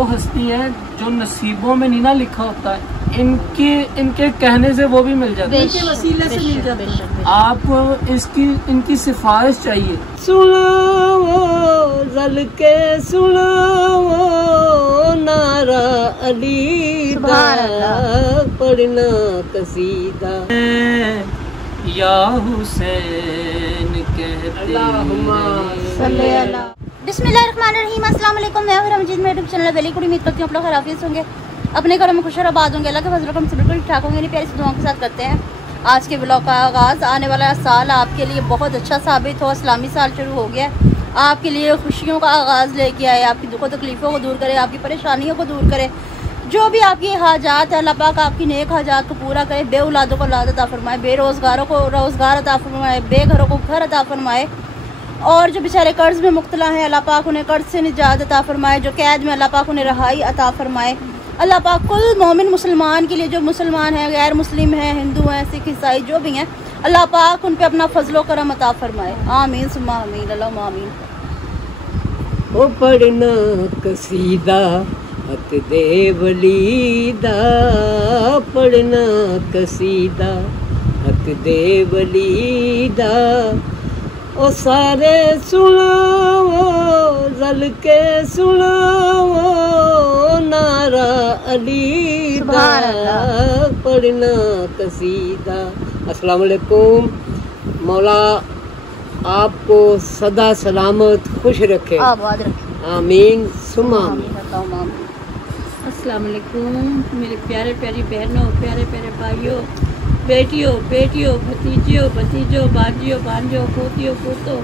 वो हस्ती है जो नसीबों में नहीं ना लिखा होता है, इनके कहने से वो भी मिल जाता है, इनके वसीले से मिल जाता है। आपको इनकी सिफारिश चाहिए। सुनाओ जल के सुनाओ नारा अली दा, पढ़ना कसीदा या हुसैन कहते बिस्मिल्लाहिर्रहमानिर्रहीम। अस्सलाम वालेकुम। मैं हूं रमजीत, मेरे यूट्यूब चैनल वेली कुड़ी। उम्मीद करती हूं आप लोग खैरियत होंगे, अपने घरों में खुश और आबाद होंगे। अल्लाह के फजल करम से बिल्कुल ठीक ठाक होंगे। इन्हीं प्यारी सी दुआओं के साथ करते हैं आज के ब्लॉग का आगाज़। आने वाला साल आपके लिए बहुत अच्छा साबित हो। इस्लामी साल शुरू हो गया, आपके लिए खुशियों का आगाज़ लेके आए, आपकी दुखों तकलीफ़ों को दूर करे, आपकी परेशानियों को दूर करे। जो भी आपकी हाजात है अल्लाह पाक आपकी नेक हाजात को पूरा करे। बे औलादों को औलाद अता फरमाए, बेरोज़गारों को रोज़गार अता फरमाए, बेघरों को घर अता फरमाए, और जो बेचारे कर्ज में मुब्तला हैं अल्लाह पाक उन्हें कर्ज से निजात अता फरमाए, जो कैद में अल्लाह पाक उन्हें रहाई अता फरमाए। अल्लाह पाक कुल मोमिन मुसलमान के लिए, जो मुसलमान हैं, गैर मुस्लिम हैं, हिंदू हैं, सिख ईसाई जो भी हैं, अल्लाह पाक उन पे अपना फजलो करम अता फरमाए। आमीन सुम्मा आमीन, अल्लाहुम्मा आमीन। ओ पढ़ना कसीदा हक दे वलीदा, पढ़ना कसीदा हक दे वलीदा, ओ सारे सुनाओ जल के सुनाओ नारा अली दा, पढ़ना कसीदा। अस्सलाम वालेकुम। मौला आपको सदा सलामत खुश रखे, आबाद रखे। आमीन सुम्मा आमीन। अस्सलाम वालेकुम मेरे प्यारे प्यारी बहनों, प्यारे प्यारे भाइयों, बेटियों बेटियों, भतीजियों भतीजों, बाजियों बांजों, पोतियों पोतों,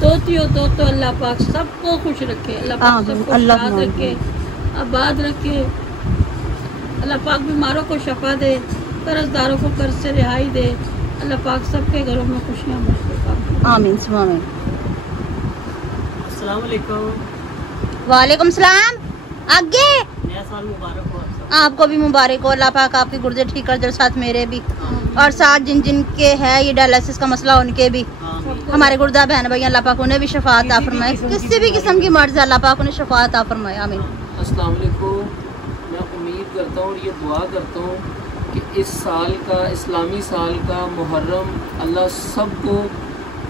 तोतियों तोतो, अल्लाह पाक सबको खुश रखे, अल्लाह पाक सबको शाद रखे, आबाद रखे। अल्लाह पाक बीमारों को शफा दे, कर्जदारों को कर्ज से रिहाई दे। अल्लाह पाक सबके घरों में खुशियाँ बरसे। आमीन सुम्मा आमीन। अस्सलाम वालेकुम। वालेकुम सलाम। आगे नया साल मुबारक हो आपको भी मुबारक हो। अल्लाह पाक आपके गुर्दे ठीक कर दे, साथ मेरे भी, और साथ जिन जिन के है ये डायलिसिस का मसला उनके भी, हमारे गुर्दा बहन भाई अल्लाह पाक उन्हें भी शफा अता फरमाए। किसी भी किस्म की मर्ज अल्लाह पाक उन्हें शफा अता फरमाए। आमीन। अस्सलाम वालेकुम। मैं उम्मीद करता हूँ और ये दुआ करता हूँ कि इस साल का, इस्लामी साल का मुहर्रम अल्लाह सबको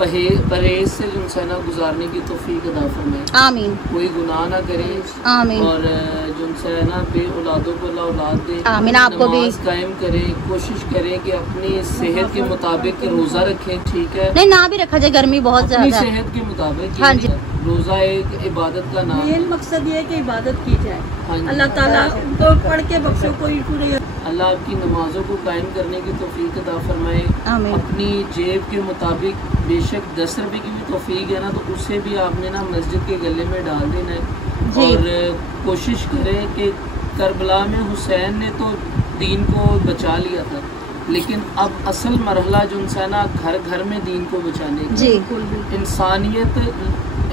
परहेज से जुनसैना गुजारने की तौफीक अता फरमाए। आमीन। कोई गुनाह ना करे। आमीन। और जुनसैना बे औलादों को अल्लाह औलाद दे। आमीन। आपको भी कायम करें, कोशिश करें कि अपनी सेहत के मुताबिक रोज़ा रखें। ठीक है, नहीं ना भी रखा जाए, गर्मी बहुत अपनी ज्यादा है। सेहत के मुताबिक। हाँ जी। रोज़ा एक इबादत का नाम है। मेन मकसद ये है कि इबादत की जाए। हाँ जी। अल्लाह ताला को पढ़ के बख्शो कोई पूरे। अल्लाह आपकी नमाजों को कायम करने की तौफीक अता फरमाए। आमीन। अपनी जेब के मुताबिक बेशक 10 रुपए की भी तौफीक है ना, तो उससे भी आपने ना मस्जिद के गले में डाल देना है। जी। और कोशिश करें कि करबला में हुसैन ने तो दीन को बचा लिया था, लेकिन अब असल मरहला जो है ना घर घर में दीन को बचाने का। जी। इंसानियत,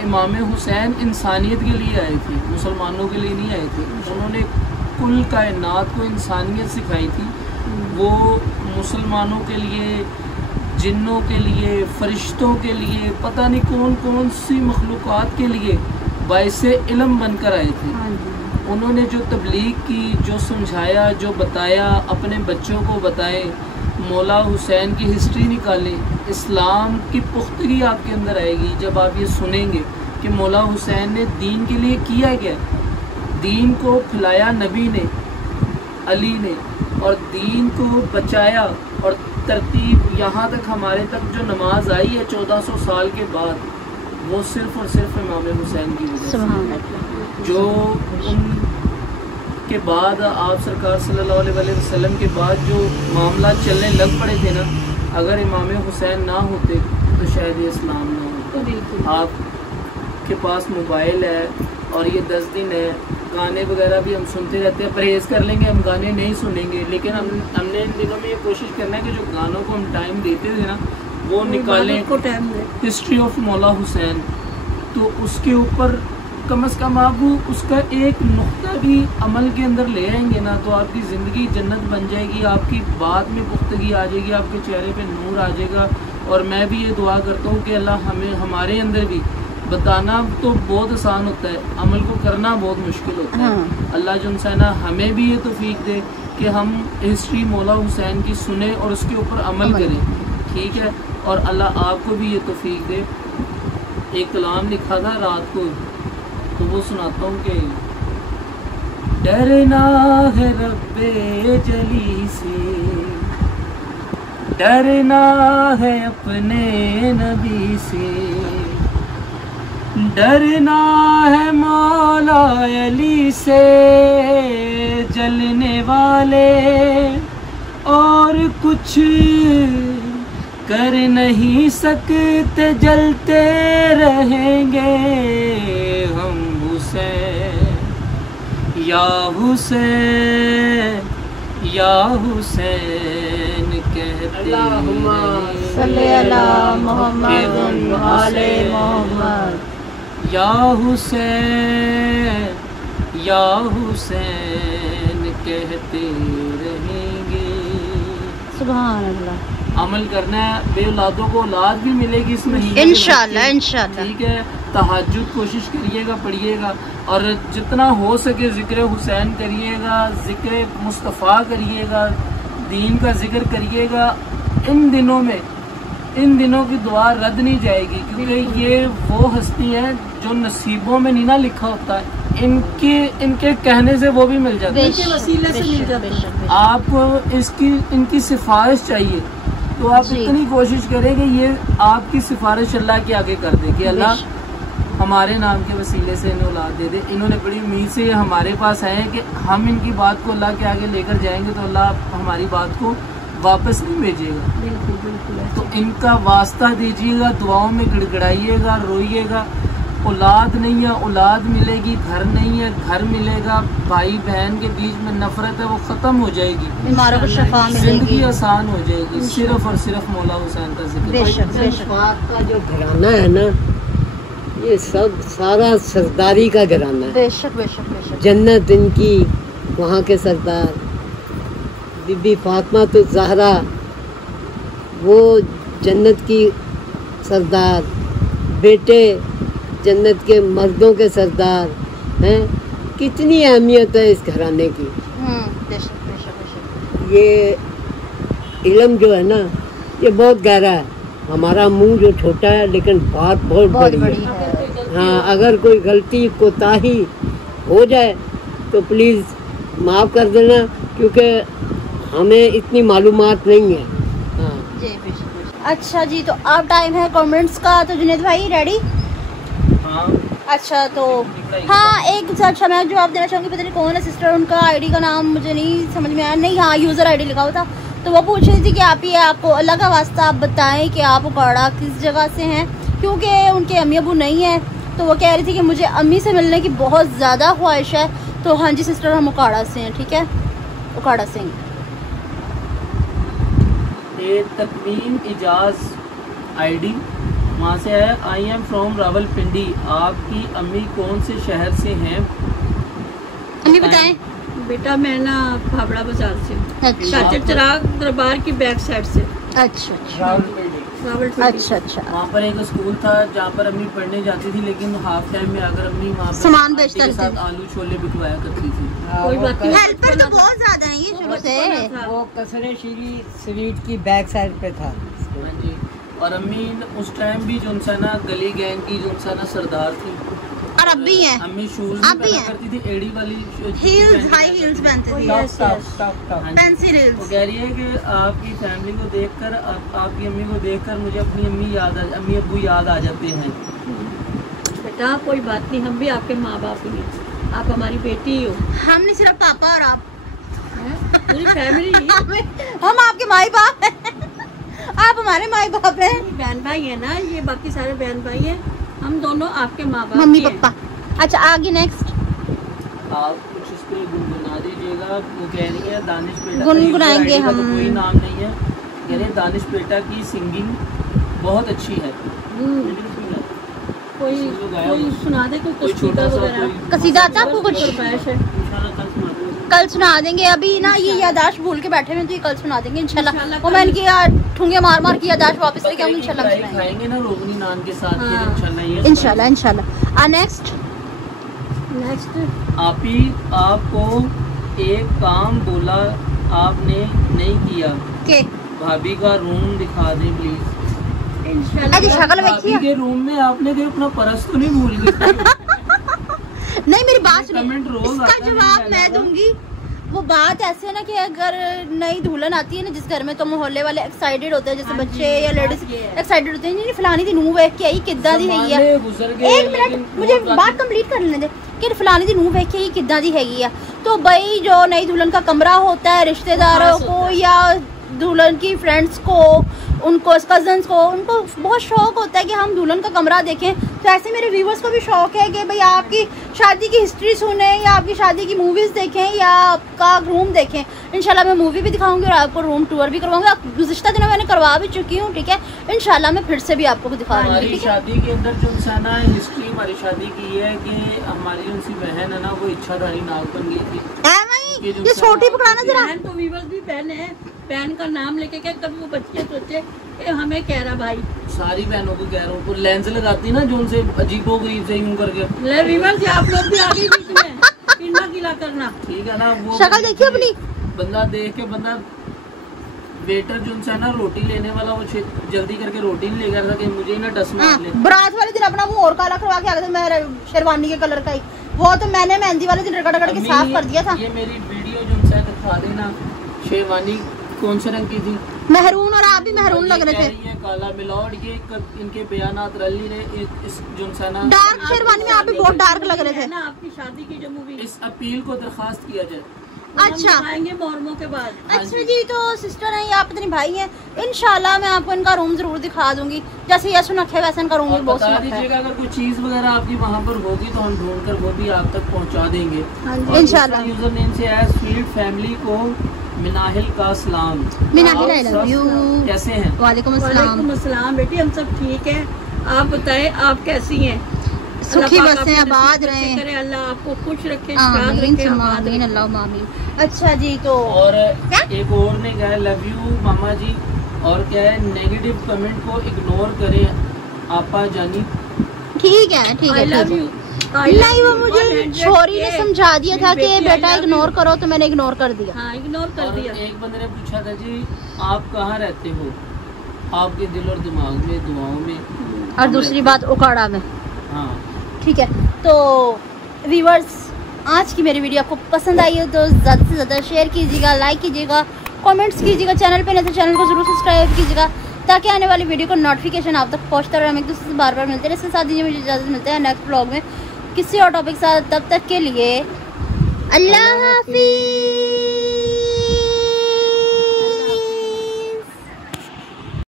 इमाम हुसैन इंसानियत के लिए आए थे, मुसलमानों के लिए नहीं आए थे। उन्होंने कुल कायनात को इंसानियत सिखाई थी। वो मुसलमानों के लिए, जिन्नों के लिए, फरिश्तों के लिए, पता नहीं कौन कौन सी मखलूक़ात के लिए बाइसे इल्म बनकर आए थे। उन्होंने जो तबलीग की, जो समझाया, जो बताया, अपने बच्चों को बताए। मौला हुसैन की हिस्ट्री निकालें, इस्लाम की पुख्तगी आपके अंदर आएगी जब आप ये सुनेंगे कि मौला हुसैन ने दीन के लिए किया क्या। दीन को फैलाया नबी ने, अली ने, और दीन को बचाया। और तरतीब यहाँ तक, हमारे तक जो नमाज आई है 1400 साल के बाद, वो सिर्फ़ और सिर्फ इमाम हुसैन की वजह से। जो उनके बाद आप सरकार सल्लल्लाहु अलैहि वसल्लम के बाद जो मामला चलने लग पड़े थे ना, अगर इमाम हुसैन ना होते तो शायद ये इस्लाम ना होता। आपके पास मोबाइल है और ये 10 दिन है, गाने वगैरह भी हम सुनते रहते हैं। परहेज़ कर लेंगे, हम गाने नहीं सुनेंगे, लेकिन हमने इन दिनों में ये कोशिश करना है कि जो गानों को हम टाइम देते थे ना, वो निकालें को टाइम दें। हिस्ट्री ऑफ मौला हुसैन, तो उसके ऊपर कम से कम आप उसका एक नुक्ता भी अमल के अंदर ले आएंगे ना, तो आपकी ज़िंदगी जन्नत बन जाएगी। आपकी बात में पुख्तगी आ जाएगी, आपके चेहरे पे नूर आ जाएगा। और मैं भी ये दुआ करता हूँ कि अल्लाह हमें, हमारे अंदर भी बताना तो बहुत आसान होता है, अमल को करना बहुत मुश्किल होता है। हाँ। अल्लाह जो है ना हमें भी ये तौफीक दे कि हम हिस्ट्री मौला हुसैन की सुने और उसके ऊपर अमल करें, ठीक है। और अल्लाह आपको भी ये तौफीक दे। एक कलाम लिखा था रात को, तो वो सुनाता हूँ कि डरना है रब्बे जली से, डरना है अपने नबी से, डरना है मौला अली से, जलने वाले और कुछ कर नहीं सकते, जलते रहेंगे हम हुसैन या हुसैन या हुसैन कहते सल्ले अला मोहम्मद व आले मोहम्मद। या हुसैन या हुसैन कहते रहेंगे। सुभान अल्लाह। अमल करना है, बे औलादों को औलाद भी मिलेगी इस महीने, इंशाल्लाह इंशाल्लाह। ठीक है। तहज्जुद कोशिश करिएगा, पढ़िएगा, और जितना हो सके ज़िक्र हुसैन करिएगा, ज़िक्र मुस्तफ़ा करिएगा, दीन का जिक्र करिएगा। इन दिनों में, इन दिनों की दुआ रद्द नहीं जाएगी, क्योंकि ये वो हस्ती है जो नसीबों में नहीं ना लिखा होता है, इनके कहने से वो भी मिल जाता है, इनके वसीले से मिल जाता है। आप इनकी सिफारिश चाहिए, तो आप इतनी कोशिश करें कि ये आपकी सिफारिश अल्लाह के आगे कर दे कि अल्लाह हमारे नाम के वसीले से इन्हें औलाद दे दे। इन्होंने बड़ी उम्मीद से हमारे पास आए हैं कि हम इनकी बात को अल्लाह के आगे लेकर जाएंगे तो अल्लाह हमारी बात को वापस नहीं भेजेगा। बिल्कुल बिल्कुल। तो इनका वास्ता दीजिएगा, दुआओं में गिड़गिड़ाइएगा, रोइएगा। औलाद नहीं है, औलाद मिलेगी। घर नहीं है, घर मिलेगा। भाई बहन के बीच में नफरत है, वो ख़त्म हो जाएगी। बीमारों को शफा मिलेगी, जिंदगी आसान हो जाएगी, सिर्फ और सिर्फ मौला हुसैन का जिक्र। बेशक बेशक। पाक का जो घराना है ना, ये सब सारा सरदारी का घराना है। बेशक बेशक बेशक। जन्नत इनकी, वहाँ के सरदार बीबी फातिमा तो ज़हरा, वो जन्नत की सरदार, बेटे जन्नत के मर्दों के सरदार हैं। कितनी अहमियत है इस घराने की। बेशक बेशक बेशक। ये इल्म जो है ना, ये बहुत गहरा है। हमारा मुंह जो छोटा है, लेकिन बात बहुत बड़ी है। हाँ, अगर कोई गलती कोताही हो जाए तो प्लीज़ माफ़ कर देना, क्योंकि हमें इतनी मालूमात नहीं है। हाँ जी बेशक बेशक। अच्छा जी, तो अब टाइम है कमेंट्स का। तो जुनैद भाई रेडी? हाँ। अच्छा, तो हाँ एक अच्छा मैं जवाब देना चाहूँगी। पता नहीं कौन है सिस्टर, उनका आईडी का नाम मुझे नहीं समझ में आया। नहीं, हाँ यूज़र आईडी लिखा हुआ था। तो वो पूछ रही थी कि आप ही आपको अल्लाह का वास्ता आप बताएं कि आप उकाड़ा किस जगह से हैं, क्योंकि उनके अम्मी अबू नहीं है। तो वो कह रही थी कि मुझे अम्मी से मिलने की बहुत ज़्यादा ख्वाहिश है। तो हाँ जी सिस्टर, हम उकाड़ा से हैं, ठीक है, उकाड़ा से हैं। तकमीम इजाज आईडी वहाँ से है। I am from Rawalpindi. आपकी अम्मी कौन से शहर से हैं? अम्मी बताएं। बेटा मैं ना फावड़ा बाजार से, अच्छा शातिर चिराग दरबार की बैक साइड से। अच्छा अच्छा रावलपिंडी। अच्छा अच्छा। वहाँ पर एक स्कूल था जहाँ पर अम्मी पढ़ने जाती थी, लेकिन हाफ टाइम में आकर अम्मी वहाँ पर सामान बेचता आंटी के रहती साथ आलू छोले बिकवाया करती थी। कोई बात नहीं। हेल्पर तो बहुत ज्यादा है ये शुरू से। वो कसरे शीरी स्वीट की बैक साइड पे था। हाँ जी। और अम्मी उस टाइम भी जो सा ना गली गैंग की जो सा ना सरदार थी। और अब भी हैं। अम्मी शूज अब भी पहना हैं। करती थी, एड़ी वाली हील्स, हाई हील्स पहनते थे। Yes, yes. फैंसी वो हील्स। कह रही है कि आपकी फैमिली को देखकर, आपकी अम्मी को देखकर मुझे अपनी अम्मी अब्बू याद आ जाते हैं। बेटा कोई बात नहीं, हम भी आपके माँ बाप ही हैं, आप हमारी बेटी हो। हम नहीं, सिर्फ पापा और आप, पूरी फैमिली। हम आपके माई बाप हैं। आप हमारे माई बाप हैं। बहन भाई है ना, ये बाकी सारे बहन भाई हैं, हम दोनों आपके माँ बाप मम्मी ही हैं। पापा। अच्छा आगे नेक्स्ट। आप कुछ इस पे गुनगुना दीजिएगा। वो कह रही है दानिश बेटा, गुनगुनाएंगे का तो हम। कोई नाम नहीं है। कह रहे हैं दानिश बेटा की सिंगिंग बहुत अच्छी है। कोई सुना दे, कोई कोई कसीदा छोटा सा वगैरह। कोई कसीदा आता आपको कुछ? फरमाइश है। इंशाल्लाह कल सुना दूंगा। कल सुना देंगे। अभी ना ये यादाश्त भूल के बैठे हुए तो ये कल सुना देंगे इंशाल्लाह। वो मैं इनकी ठुंगे मार मार की यादाश्त वापस लेके आऊंगी इंशाल्लाह। खाएंगे ना रोगनी नान के साथ इंशाल्लाह इंशाल्लाह। नेक्स्ट आपको एक काम बोला आपने नहीं किया, के भाभी का रूम दिखा दे प्लीज। भाभी के रूम में आपने कोई अपना पर्स तो नहीं भूल गई? नहीं मेरी बात कमेंट रोज इसका जवाब मैं दूंगी। वो बात ऐसे है ना कि अगर नई दुल्हन आती है ना जिस घर में, तो मोहल्ले वाले एक्साइटेड होते हैं, जैसे बच्चे या लेडीज एक्साइटेड होते हैं, नहीं फलानी दी नूह वेख के आई किद्दां दी हैगी है। एक मिनट मुझे बात कंप्लीट कर लेने दे कि फलानी दी नूह वेख के आई किद्दां दी हैगी है। तो भाई जो नई दुल्हन का कमरा होता है, रिश्तेदारों को या दुल्हन की फ्रेंड्स को, उनको कजन्स को, उनको बहुत शौक होता है कि हम दुल्हन का कमरा देखें। तो ऐसे मेरे व्यूवर्स को भी शौक है कि भाई आपकी शादी की हिस्ट्री सुने या आपकी शादी की मूवीज देखें या आपका रूम देखें। इंशाल्लाह मैं मूवी भी दिखाऊंगी और आपको रूम टूर भी करवाऊंगी। गुज़िश्ता दिनों मैंने करवा भी चुकी हूँ, ठीक है। इंशाल्लाह मैं फिर से भी आपको दिखाऊंगी। हमारी शादी के अंदर जो ना हिस्ट्री हमारी शादी की है कि हमारी उनकी बहन है ना, वो इच्छाधारी नाग बन गई थी। ये छोटी पकड़ाना जरा। बहन तो व्यूवर्स भी बहन है, बहन का नाम लेके क्या कभी वो बच्चे सोचे कि हमें कह रहा भाई। सारी बहनों को कह रहा हूँ, लेंस लगाती ना जो उनसे अजीब हो गई यूं करके। ले व्यूवर्स आप लोग भी आगे बीच में किन्ना गिला करना, ठीक है ना। वो शक्ल देखिए अपनी। बंदा देख के बंदा वेटर जो उनसे ना रोटी लेने वाला, वो जल्दी करके रोटी नहीं लेकर था कि मुझे ही ना डस मार ले। बारात वाले दिन अपना वो और काला करवा के आ गए थे, मैं शेरवानी के कलर का ही। वो तो मैंने मेहंदी वाले दिन रगड़ के साफ कर दिया था। ये मेरी वीडियो जो उनसे दिखा देना, शेरवानी कौन से रंग की थी? मेहरून, और आप भी मेहरून लग रहे थे। ये काला मिलावट, ये इनके बयानात रली ने इस जुनसाना डार्क शेरवानी में आप भी बहुत डार्क लग रहे थे ना। आपकी शादी की जो मूवी, इस अपील को दरखास्त किया जाए। अच्छा आएंगे मोहर्रमों के बाद। अच्छा जी, तो सिस्टर हैं या पत्नी भाई हैं, इंशाल्लाह मैं आपको इनका रूम जरूर दिखा दूंगी। जैसे ये सुनख है वैसे इनका रूम भी बहुत बता दीजिएगा अगर कोई चीज वगैरह आपकी वहाँ पर होगी तो हम ढूंढ कर वो भी आप तक पहुँचा देंगे इंशाल्लाह। यूजर नेम से स्वीट फैमिली को मिनाहिल का सलाम। Minahil I love you. कैसे हैं? वालेकुम अस्सलाम बेटी, हम सब ठीक है। आप बताएं आप कैसी हैं? सुखी बसे आबाद रहे, अल्लाह आपको खुश रखे, आमीन अल्लाह आमीन। अच्छा जी, तो और एक और ने कहा लव यू मामा जी, और क्या है नेगेटिव कमेंट को इग्नोर करें आपा जानी। ठीक है ठीक है लव यू। नहीं, वो मुझे छोरी ने समझा दिया था कि बेटा इग्नोर करो, तो मैंने इग्नोर कर दिया। हाँ, इग्नोर कर दिया। एक बंदे ने पूछा था जी आप कहाँ रहते हो? आपके दिल और दिमाग में, दुआओं में। और दूसरी बात उकाड़ा में। हाँ ठीक है, तो व्यूअर्स आज की मेरी वीडियो आपको पसंद आई हो तो ज़्यादा से ज़्यादा शेयर कीजिएगा, लाइक कीजिएगा, कमेंट्स कीजिएगा। चैनल पे नहीं तो चैनल को जरूर सब्सक्राइब कीजिएगा ताकि आने वाली वीडियो का नोटिफिकेशन आप तक पहुंचता रहे। हम एक दूसरे से बार बार मिलते हैं। इसके साथ ही मुझे इजाज़त मिलते हैं नेक्स्ट ब्लॉग में किसी और टॉपिक के साथ। तब तक के लिए अल्लाह हाफिज़।